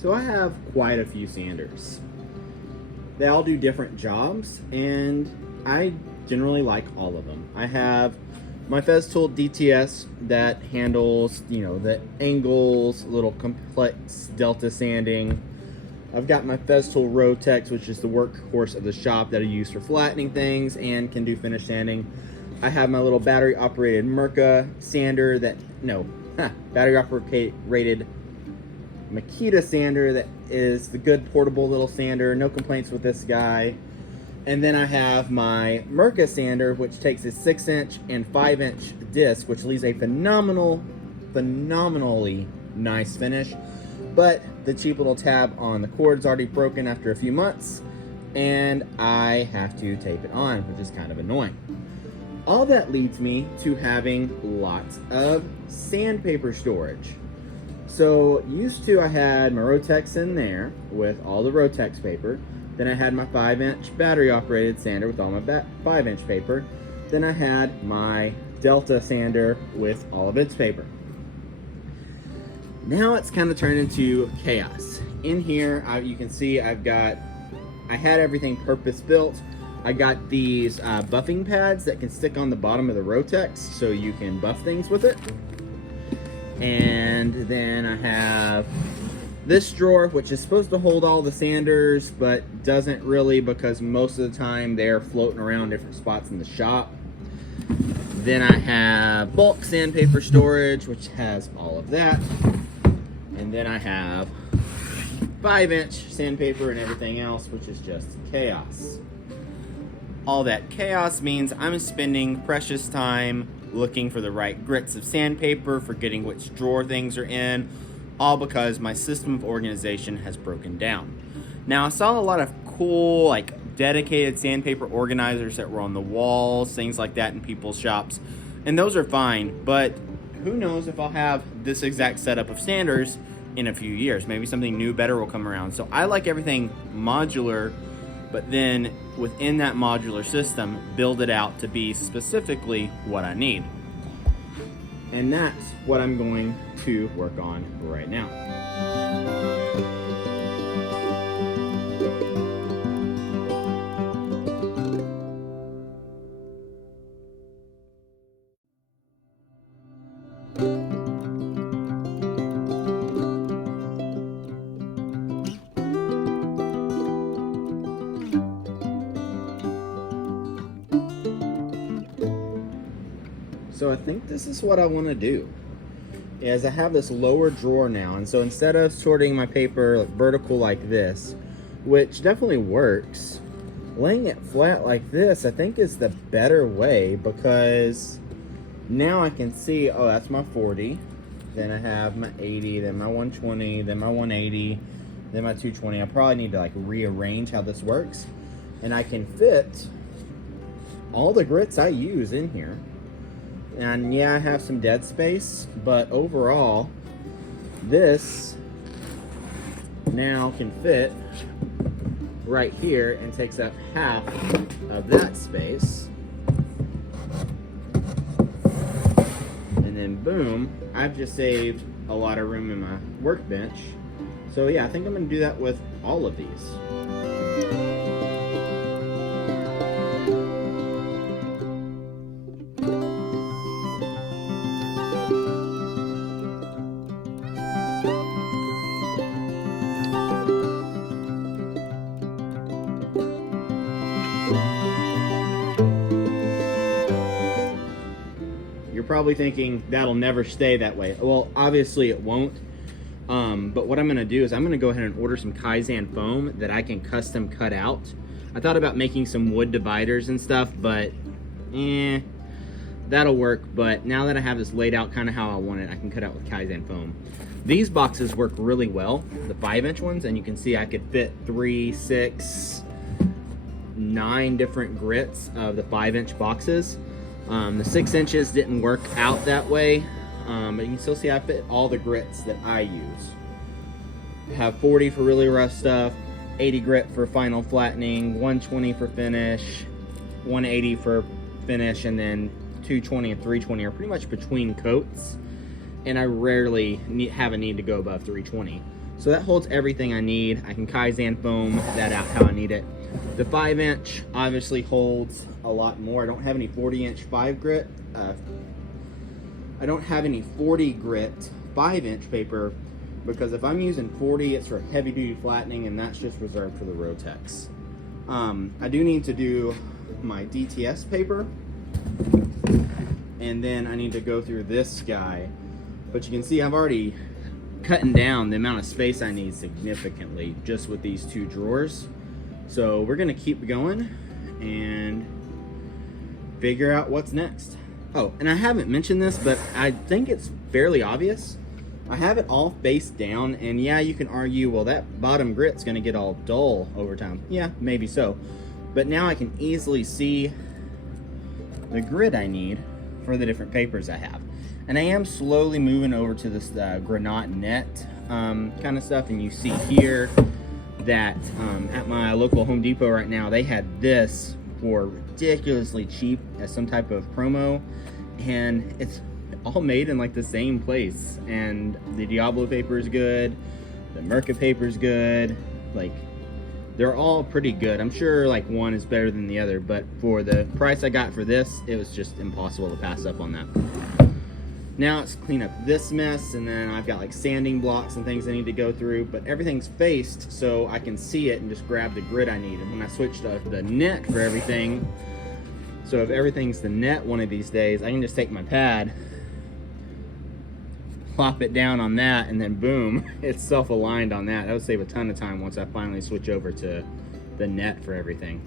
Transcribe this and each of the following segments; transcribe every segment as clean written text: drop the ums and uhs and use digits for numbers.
So I have quite a few sanders. They all do different jobs, and I generally like all of them. I have my Festool DTS that handles, the angles, little complex delta sanding. I've got my Festool Rotex, which is the workhorse of the shop that I use for flattening things and can do finish sanding. I have my little battery operated Mirka sander battery operated Makita sander that is the good portable little sander. No complaints with this guy. And then I have my Mirka sander, which takes a 6-inch and 5-inch disc, which leaves a phenomenally nice finish. But the cheap little tab on the cord's already broken after a few months, and I have to tape it on, which is kind of annoying. All that leads me to having lots of sandpaper storage. So used to, I had my Rotex in there with all the Rotex paper. Then I had my 5-inch battery operated sander with all my 5-inch paper. Then I had my Delta sander with all of its paper. Now it's kind of turned into chaos. In here, you can see I had everything purpose built. I got these buffing pads that can stick on the bottom of the Rotex so you can buff things with it. And then I have this drawer, which is supposed to hold all the sanders, but doesn't really, because most of the time they're floating around different spots in the shop. Then I have bulk sandpaper storage, which has all of that. And then I have 5-inch sandpaper and everything else, which is just chaos. All that chaos means I'm spending precious time looking for the right grits of sandpaper, forgetting which drawer things are in, all because my system of organization has broken down. Now, I saw a lot of cool, dedicated sandpaper organizers that were on the walls, things like that in people's shops, and those are fine, but who knows if I'll have this exact setup of sanders in a few years. Maybe something new, better will come around. So I like everything modular, but then within that modular system, build it out to be specifically what I need. And that's what I'm going to work on right now. So I think this is what I want to do, is I have this lower drawer now, and so instead of sorting my paper vertical like this, which definitely works, laying it flat like this I think is the better way, because now I can see, oh, that's my 40, then I have my 80, then my 120, then my 180, then my 220. I probably need to rearrange how this works, and I can fit all the grits I use in here. And yeah, I have some dead space, but overall, this now can fit right here and takes up half of that space. And then boom, I've just saved a lot of room in my workbench. So yeah, I think I'm gonna do that with all of these. You're probably thinking that'll never stay that way. Well, obviously it won't. But what I'm going to do is I'm going to go ahead and order some Kaizen foam that I can custom cut out. I thought about making some wood dividers and stuff, but that'll work. But now that I have this laid out kind of how I want it, I can cut out with Kaizen foam. These boxes work really well, the 5-inch ones, and you can see I could fit 3, 6, 9 different grits of the 5-inch boxes. The 6 inches didn't work out that way, but you can still see I fit all the grits that I use. I have 40 for really rough stuff, 80 grit for final flattening, 120 for finish, 180 for finish, and then 220 and 320 are pretty much between coats. and I rarely have a need to go above 320. So that holds everything I need. I can Kaizen foam that out how I need it. The 5-inch obviously holds a lot more. I don't have any 40-inch 5 grit. I don't have any 40 grit 5-inch paper, because if I'm using 40, it's for heavy duty flattening, and that's just reserved for the Rotex. I do need to do my DTS paper, and then I need to go through this guy. But you can see I've already cutting down the amount of space I need significantly just with these 2 drawers. So we're gonna keep going and figure out what's next. Oh, and I haven't mentioned this, but I think it's fairly obvious. I have it all face down, and yeah, you can argue, well, that bottom grit's gonna get all dull over time. Yeah, maybe so. But now I can easily see the grit I need for the different papers I have. And I am slowly moving over to this Granat net kind of stuff, and you see here that at my local Home Depot right now, they had this for ridiculously cheap as some type of promo, and it's all made in like the same place, and the Diablo paper is good, the Merca paper is good, like they're all pretty good. I'm sure like one is better than the other, but for the price I got for this, it was just impossible to pass up on that. Now let's clean up this mess, and then I've got like sanding blocks and things I need to go through, but everything's faced so I can see it and just grab the grit I need. And when I switch to the net for everything, so if everything's the net one of these days, I can just take my pad, plop it down on that, and then boom, it's self-aligned on that. That would save a ton of time once I finally switch over to the net for everything.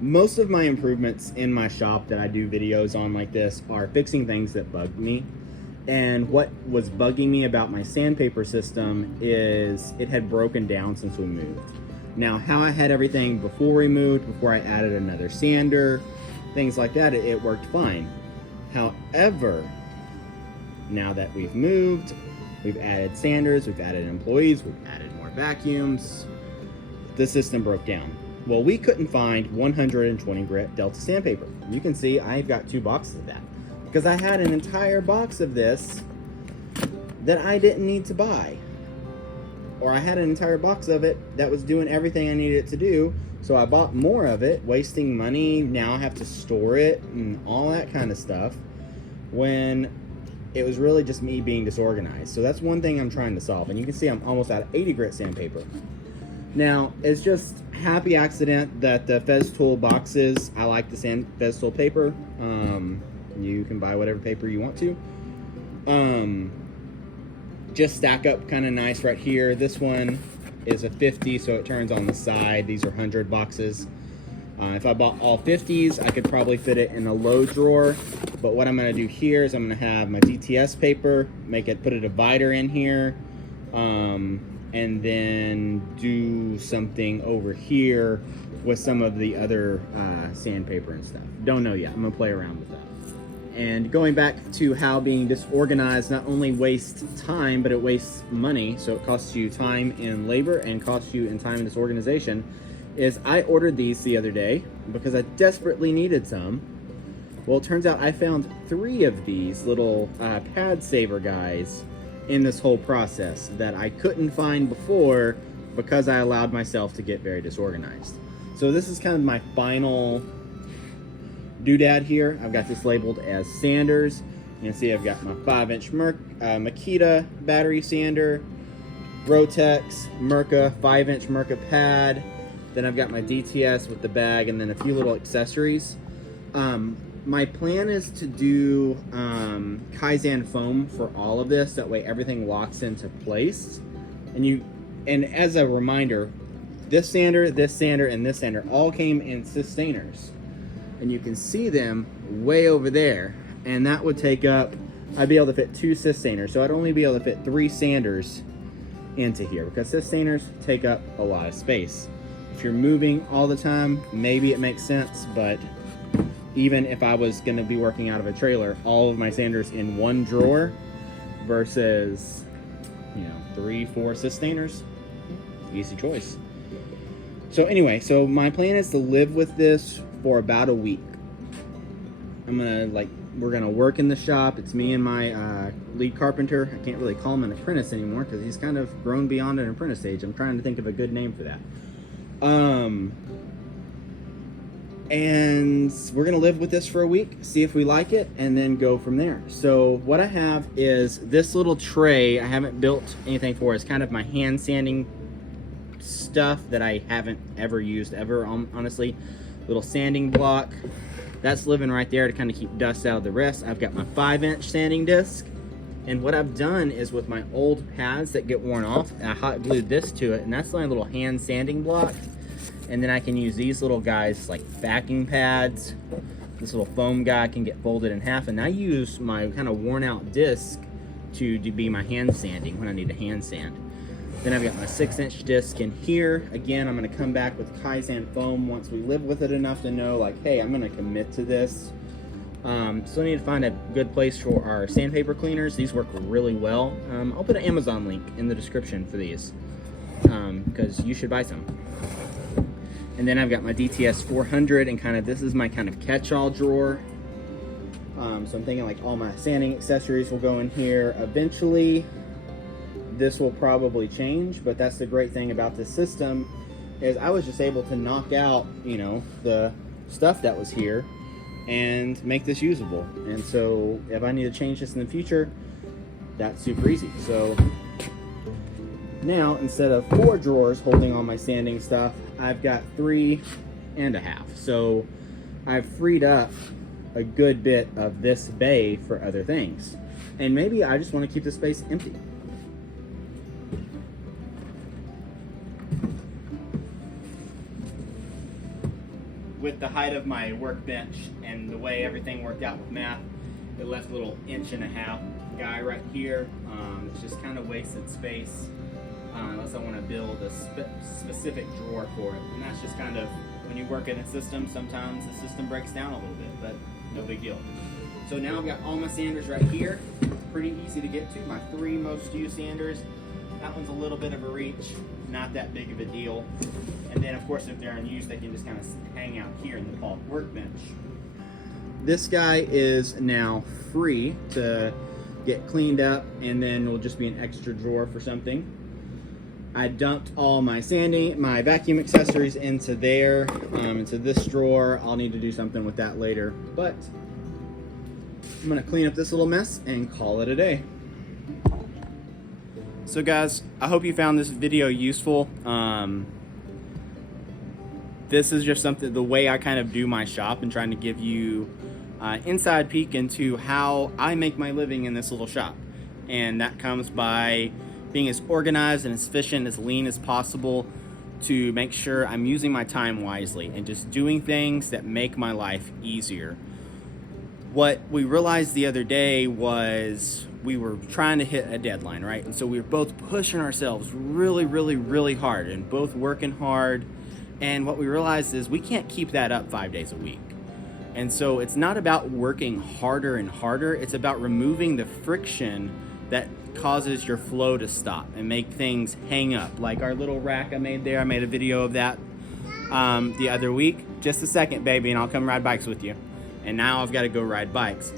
Most of my improvements in my shop that I do videos on like this are fixing things that bug me. And what was bugging me about my sandpaper system is it had broken down since we moved. Now, how I had everything before we moved, before I added another sander, things like that, it worked fine. However, now that we've moved, we've added sanders, we've added employees, we've added more vacuums, the system broke down. Well, we couldn't find 120 grit Delta sandpaper. You can see I've got 2 boxes of that because I had an entire box of this that I didn't need to buy. Or I had an entire box of it that was doing everything I needed it to do, so I bought more of it, wasting money. Now I have to store it and all that kind of stuff, when it was really just me being disorganized. So that's one thing I'm trying to solve. And you can see I'm almost out of 80 grit sandpaper. Now, it's just happy accident that the Festool boxes, I like the Festool paper. You can buy whatever paper you want to. Just stack up kind of nice right here. This one is a 50, so it turns on the side. These are 100 boxes. If I bought all 50s, I could probably fit it in a low drawer. But what I'm going to do here is I'm going to have my DTS paper, put a divider in here, and then do something over here with some of the other sandpaper and stuff. Don't know yet. I'm going to play around with that. And going back to how being disorganized not only wastes time, but it wastes money. So it costs you time and labor, and costs you in time and disorganization. Is I ordered these the other day because I desperately needed some. Well, it turns out I found 3 of these little pad saver guys in this whole process that I couldn't find before because I allowed myself to get very disorganized. So this is kind of my final doodad here. I've got this labeled as sanders. You can see I've got my 5-inch Makita battery sander, Rotex, Merca, 5-inch Merca pad. Then I've got my DTS with the bag, and then a few little accessories. My plan is to do Kaizen foam for all of this. That way everything locks into place. And as a reminder, this sander, and this sander all came in sustainers. And you can see them way over there. And that would take up, I'd be able to fit 2 sustainers. So I'd only be able to fit 3 sanders into here, because sustainers take up a lot of space. If you're moving all the time, maybe it makes sense, but even if I was going to be working out of a trailer, all of my sanders in one drawer versus, 3-4 sustainers, easy choice. So anyway, so my plan is to live with this for about a week. I'm gonna We're gonna work in the shop. It's me and my lead carpenter. I can't really call him an apprentice anymore because he's kind of grown beyond an apprentice age. I'm trying to think of a good name for that. And we're gonna live with this for a week, see if we like it, and then go from there. So what I have is this little tray. I haven't built anything for. It's kind of my hand sanding stuff that I haven't ever used ever, honestly. Little sanding block. That's living right there to kind of keep dust out of the rest. I've got my 5-inch sanding disc. And what I've done is with my old pads that get worn off, I hot glued this to it, and that's my little hand sanding block. And then I can use these little guys like backing pads. This little foam guy can get folded in half, and I use my kind of worn out disc to be my hand sanding when I need a hand sand. Then I've got my 6-inch disc in here. Again, I'm gonna come back with Kaizen foam once we live with it enough to know like, hey, I'm gonna commit to this. So I need to find a good place for our sandpaper cleaners. These work really well. I'll put an Amazon link in the description for these because you should buy some. And then I've got my DTS 400, and this is my kind of catch-all drawer. So I'm thinking like all my sanding accessories will go in here. Eventually, this will probably change, but that's the great thing about this system is I was just able to knock out, you know, the stuff that was here and make this usable. And so if I need to change this in the future, that's super easy. So now, instead of 4 drawers holding all my sanding stuff, I've got 3.5. So I've freed up a good bit of this bay for other things. And maybe I just want to keep the space empty. With the height of my workbench and the way everything worked out with math, it left a little 1.5-inch guy right here. It's just kind of wasted space. Unless I want to build a specific drawer for it. And that's just kind of, when you work in a system, sometimes the system breaks down a little bit, but no big deal. So now I've got all my sanders right here. Pretty easy to get to. My 3 most used sanders. That one's a little bit of a reach, not that big of a deal. And then of course if they're in use, they can just kind of hang out here in the Paul workbench. This guy is now free to get cleaned up, and then will just be an extra drawer for something. I dumped all my vacuum accessories into there, into this drawer. I'll need to do something with that later, but I'm gonna clean up this little mess and call it a day. So guys, I hope you found this video useful. This is just something, the way I kind of do my shop, and trying to give you inside peek into how I make my living in this little shop. And that comes by being as organized and as efficient, as lean as possible, to make sure I'm using my time wisely and just doing things that make my life easier. What we realized the other day was we were trying to hit a deadline, right? And so we were both pushing ourselves really hard and both working hard. And what we realized is we can't keep that up 5 days a week. And so it's not about working harder and harder. It's about removing the friction that causes your flow to stop and make things hang up. Like our little rack I made there. I made a video of that the other week. Just a second, baby, and I'll come ride bikes with you. And now I've got to go ride bikes.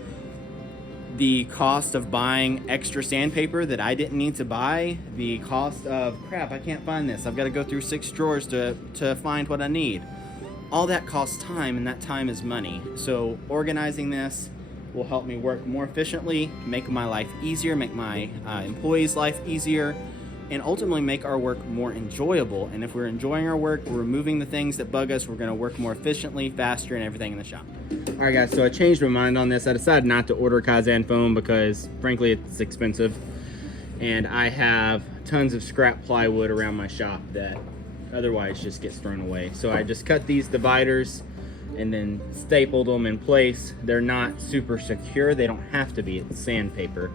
The cost of buying extra sandpaper that I didn't need to buy, the cost of, crap, I can't find this. I've got to go through 6 drawers to find what I need. All that costs time, and that time is money. So organizing this will help me work more efficiently, make my life easier, make my employees' life easier, and ultimately make our work more enjoyable. And if we're enjoying our work, we're removing the things that bug us, we're gonna work more efficiently, faster, and everything in the shop. All right guys, so I changed my mind on this. I decided not to order Kaizen foam because frankly it's expensive. And I have tons of scrap plywood around my shop that otherwise just gets thrown away. So I just cut these dividers and then stapled them in place. They're not super secure. They don't have to be. It's sandpaper.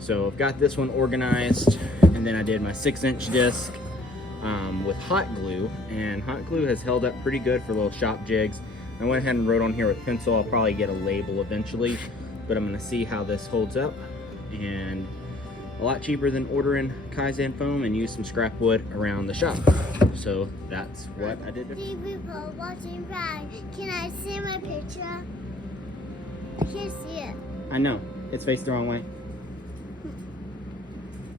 So I've got this one organized, and then I did my 6-inch disc with hot glue, and hot glue has held up pretty good for little shop jigs. I went ahead and wrote on here with pencil. I'll probably get a label eventually, but I'm gonna see how this holds up. And a lot cheaper than ordering Kaizen foam, and use some scrap wood around the shop. So that's what I did. People watching Ride, can I see my picture? can't see it. I know. It's faced the wrong way.